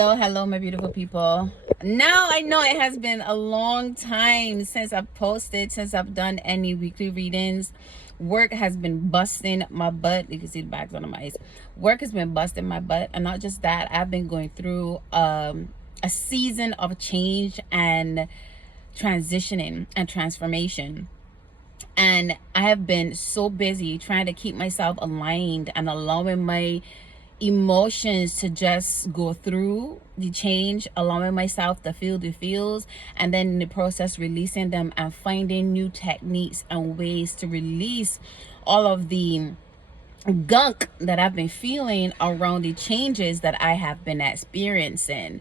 Hello, my beautiful people. Now I know it has been a long time since I've posted, since I've done any weekly readings. Work has been busting my butt. You can see the bags on my eyes. Work has been busting my butt, and not just that, I've been going through a season of change and transitioning and transformation. And I have been so busy trying to keep myself aligned and allowing my emotions to just go through the change, allowing myself to feel the feels, and then in the process releasing them and finding new techniques and ways to release all of the gunk that I've been feeling around the changes that I have been experiencing.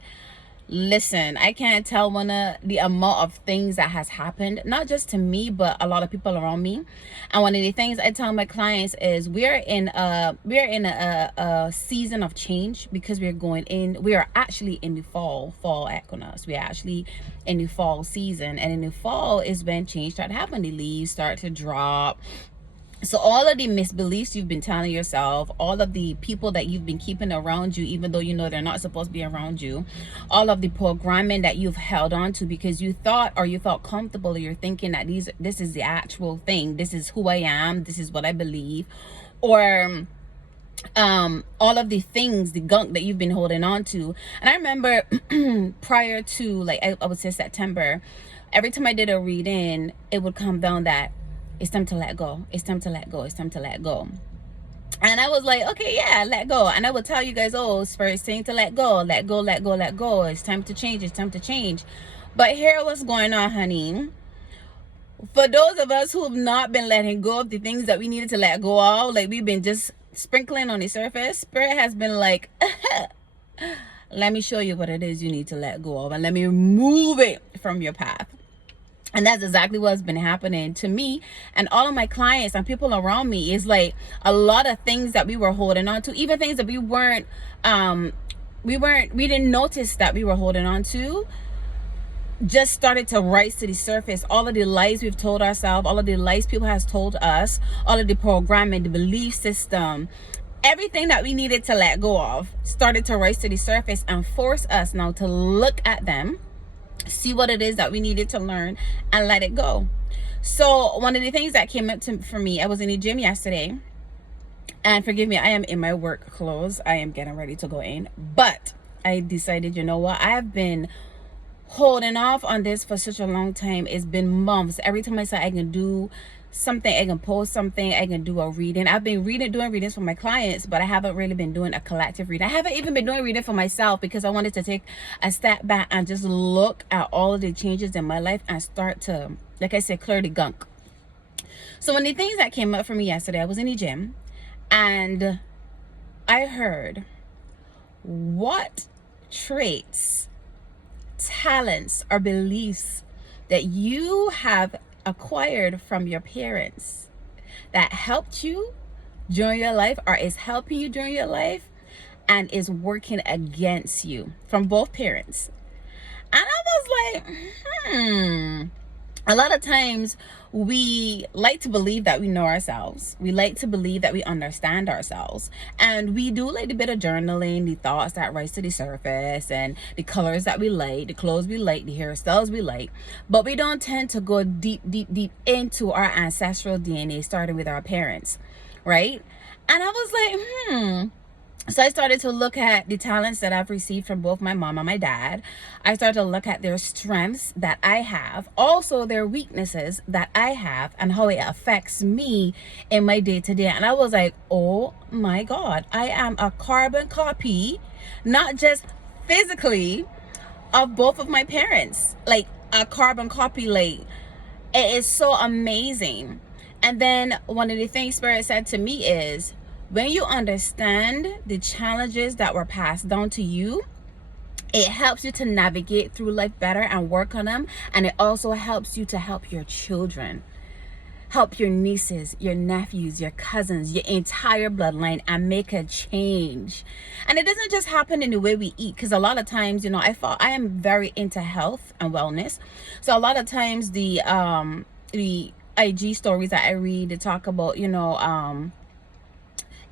Listen, I can't tell the amount of things that has happened, not just to me, but a lot of people around me. And one of the things I tell my clients is we are in a season of change because we are actually in the fall equinox. We are actually in the fall season, and in the fall is when change start to happen. The leaves start to drop. So all of the misbeliefs you've been telling yourself, all of the people that you've been keeping around you, even though you know they're not supposed to be around you, all of the programming that you've held on to because you thought or you felt comfortable, or you're thinking that this is the actual thing, this is who I am, this is what I believe, or all of the things, the gunk that you've been holding on to. And I remember prior to, like, I would say September, every time I did a reading, it would come down that it's time to let go. It's time to let go. It's time to let go. And I was like, okay, yeah, let go. And I would tell you guys, oh, Spirit's saying to let go, let go, let go, let go. It's time to change. It's time to change. But here what's going on, honey. For those of us who have not been letting go of the things that we needed to let go of, like we've been just sprinkling on the surface, Spirit has been like, let me show you what it is you need to let go of, and let me remove it from your path. And that's exactly what's been happening to me and all of my clients and people around me. Is like a lot of things that we were holding on to, even things that we didn't notice that we were holding on to, just started to rise to the surface. All of the lies we've told ourselves, all of the lies people has told us, all of the programming, the belief system, everything that we needed to let go of started to rise to the surface and force us now to look at them, see what it is that we needed to learn, and let it go. So one of the things that came up for me, I was in the gym yesterday, and forgive me, I am in my work clothes. I am getting ready to go in, but I decided, you know what, I have been holding off on this for such a long time. It's been months. Every time I say I can do something, I can post something, I can do a reading. I've been doing readings for my clients, but I haven't really been doing a collective reading. I haven't even been doing reading for myself because I wanted to take a step back and just look at all of the changes in my life and start to, like I said, clear the gunk. So one of the things that came up for me yesterday, I was in the gym and I heard, what traits, talents, or beliefs that you have acquired from your parents that helped you during your life, or is helping you during your life, and is working against you from both parents. And I was like, a lot of times we like to believe that we know ourselves. We like to believe that we understand ourselves. And we do like a bit of journaling, the thoughts that rise to the surface, and the colors that we like, the clothes we like, the hairstyles we like. But we don't tend to go deep into our ancestral DNA, starting with our parents, right? And I was like, so I started to look at the talents that I've received from both my mom and my dad. I started to look at their strengths that I have, also their weaknesses that I have, and how it affects me in my day-to-day. And I was like, oh my God, I am a carbon copy, not just physically, of both of my parents. Like a carbon copy, like it is so amazing. And then one of the things Spirit said to me is, when you understand the challenges that were passed down to you, it helps you to navigate through life better and work on them. And it also helps you to help your children, help your nieces, your nephews, your cousins, your entire bloodline, and make a change. And it doesn't just happen in the way we eat, because a lot of times, you know, I am very into health and wellness. So a lot of times the IG stories that I read, they talk about, you know,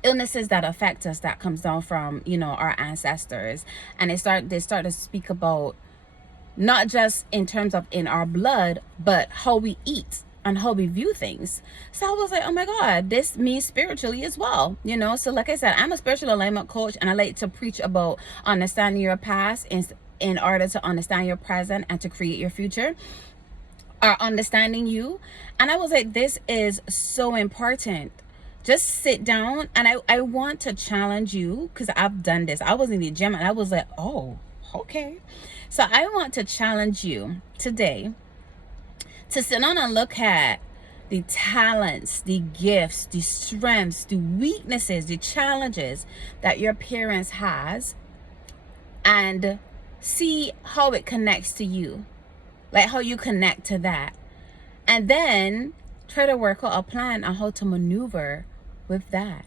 illnesses that affect us that comes down from, you know, our ancestors. And they start to speak about not just in terms of in our blood, but how we eat and how we view things. So I was like, oh my God, this means spiritually as well, you know? So like I said, I'm a spiritual alignment coach, and I like to preach about understanding your past in order to understand your present and to create your future, or understanding you. And I was like, this is so important. Just sit down, and I want to challenge you, because I've done this. I was in the gym and I was like, oh, okay. So I want to challenge you today to sit down and look at the talents, the gifts, the strengths, the weaknesses, the challenges that your parents has, and see how it connects to you, like how you connect to that, and then try to work out a plan on how to maneuver with that.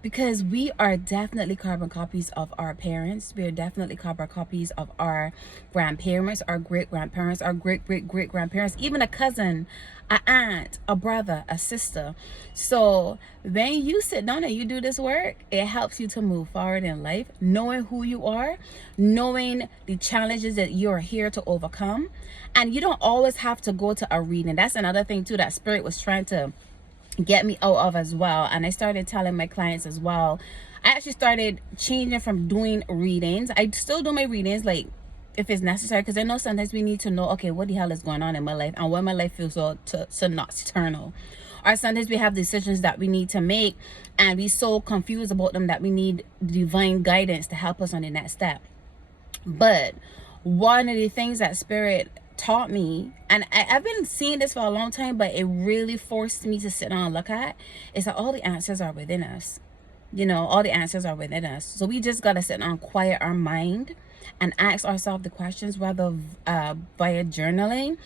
Because we are definitely carbon copies of our parents. We are definitely carbon copies of our grandparents, our great-grandparents, our great-great-great-grandparents, even a cousin, an aunt, a brother, a sister. So when you sit down and you do this work, it helps you to move forward in life, knowing who you are, knowing the challenges that you're here to overcome. And you don't always have to go to a reading. That's another thing too that Spirit was trying to get me out of as well. And I started telling my clients as well. I actually started changing from doing readings. I still do my readings, like if it's necessary, because I know sometimes we need to know, okay, what the hell is going on in my life and why my life feels so nocturnal. Or sometimes we have decisions that we need to make and we so confused about them that we need divine guidance to help us on the next step. But one of the things that Spirit taught me, and I've been seeing this for a long time, but it really forced me to sit down and look at, is that all the answers are within us. You know, all the answers are within us. So we just got to sit down and quiet our mind and ask ourselves the questions, whether via journaling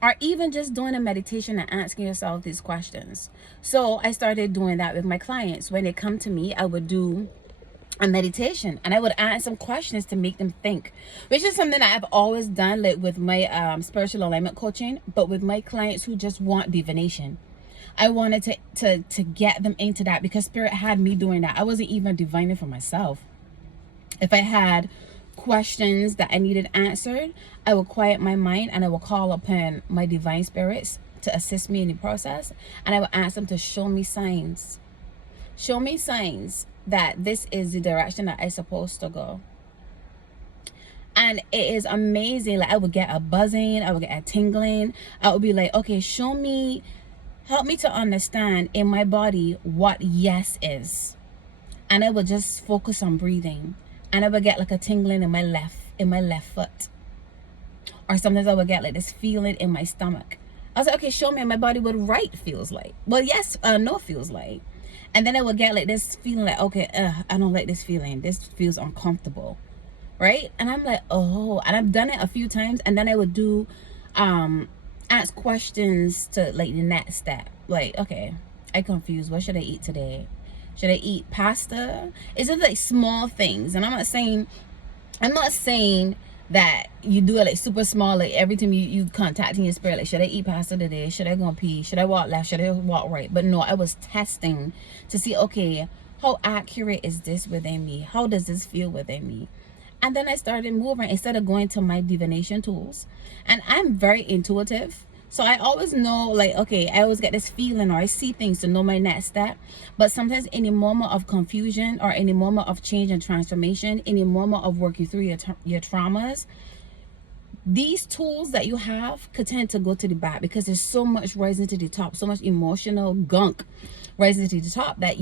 or even just doing a meditation and asking yourself these questions. So I started doing that with my clients. When they come to me, I would do a meditation and I would ask some questions to make them think, which is something that I've always done, like with my spiritual alignment coaching, but with my clients who just want divination. I wanted to get them into that because Spirit had me doing that. I wasn't even divining for myself. If I had questions that I needed answered, I would quiet my mind and I would call upon my divine spirits to assist me in the process, and I would ask them to show me signs that this is the direction that I'm supposed to go. And it is amazing. Like I would get a buzzing, I would get a tingling. I would be like, okay, show me, help me to understand in my body what yes is. And I would just focus on breathing, and I would get like a tingling in my left foot. Or sometimes I would get like this feeling in my stomach. I was like, okay, show me in my body what right feels like. Well, yes, no feels like. And then I would get like this feeling like, okay, I don't like this feeling. This feels uncomfortable, right? And I'm like, oh, and I've done it a few times. And then I would do, ask questions to like the next step. Like, okay, I'm confused. What should I eat today? Should I eat pasta? It's just like small things. And I'm not saying that you do it like super small, like every time you contacting your spirit, like, should I eat pasta today? Should I go pee? Should I walk left? Should I walk right? But no, I was testing to see, okay, how accurate is this within me? How does this feel within me? And then I started moving instead of going to my divination tools. And I'm very intuitive. So I always know, like, okay, I always get this feeling, or I see things to know my next step. But sometimes in a moment of confusion, or in a moment of change and transformation, in a moment of working through your traumas, these tools that you have could tend to go to the back because there's so much rising to the top, so much emotional gunk rising to the top that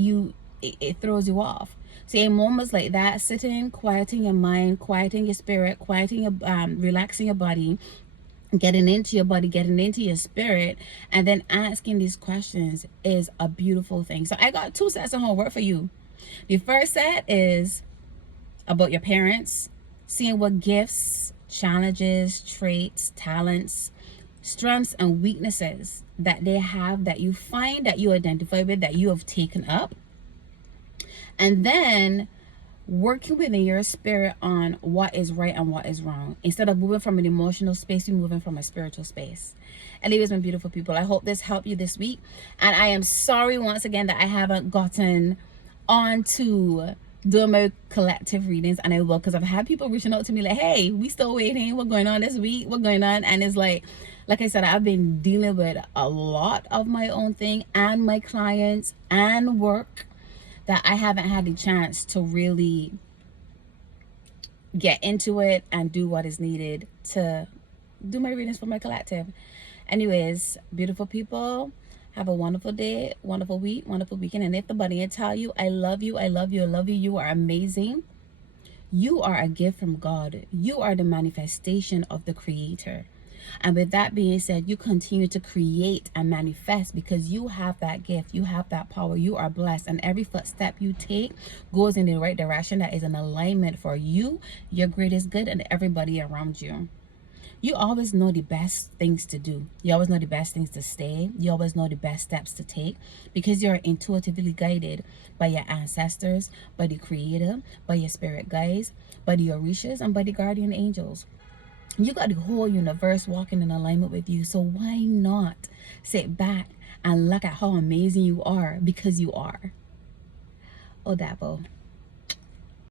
it throws you off. So in moments like that, sitting, quieting your mind, quieting your spirit, quieting your relaxing your body, getting into your body, getting into your spirit, and then asking these questions is a beautiful thing. So I got 2 sets of homework for you. The first set is about your parents, seeing what gifts, challenges, traits, talents, strengths, and weaknesses that they have, that you find, that you identify with, that you have taken up. And then working within your spirit on what is right and what is wrong. Instead of moving from an emotional space, you're moving from a spiritual space. Anyways, my beautiful people, I hope this helped you this week. And I am sorry once again that I haven't gotten on to doing my collective readings, and I will, because I've had people reaching out to me like, hey, we still waiting, what's going on this week, what's going on? And it's like I said, I've been dealing with a lot of my own thing and my clients and work that I haven't had the chance to really get into it and do what is needed to do my readings for my collective. Anyways, beautiful people, have a wonderful day, wonderful week, wonderful weekend. And if the bunny, I tell you, I love you, I love you, I love you. You are amazing. You are a gift from God. You are the manifestation of the Creator. And with that being said, you continue to create and manifest because you have that gift. You have that power. You are blessed. And every footstep you take goes in the right direction that is in alignment for you, your greatest good, and everybody around you. You always know the best things to do. You always know the best things to say. You always know the best steps to take because you're intuitively guided by your ancestors, by the Creator, by your spirit guides, by the Orishas, and by the guardian angels. You got the whole universe walking in alignment with you. So why not sit back and look at how amazing you are, because you are. Oh, Dabo.